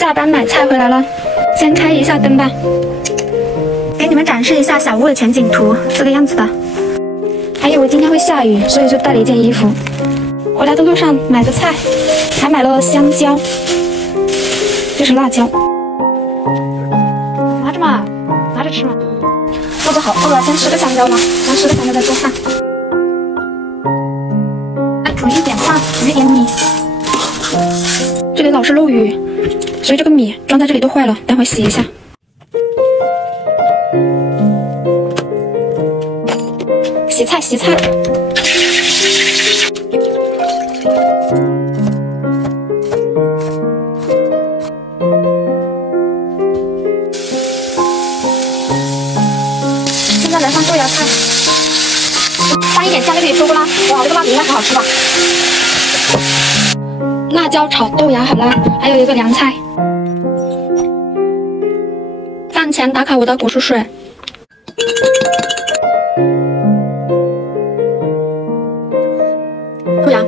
下班买菜回来了，先开一下灯吧。给你们展示一下小屋的全景图，这个样子的。还以为今天会下雨，所以就带了一件衣服。回来的路上买的菜，还买了香蕉，这是辣椒。拿着嘛，拿着吃嘛。肚子好饿啊，先吃个香蕉吧，先吃个香蕉再做饭。煮一点饭，煮一点米。这里老是漏雨，所以这个米装在这里都坏了，待会洗一下。洗菜，洗菜。现在来放豆芽菜，放一点酱就可以出锅啦。哇，这个辣子应该很好吃吧？辣椒炒豆芽好啦，还有一个凉菜。饭前打卡我的果蔬水。豆芽，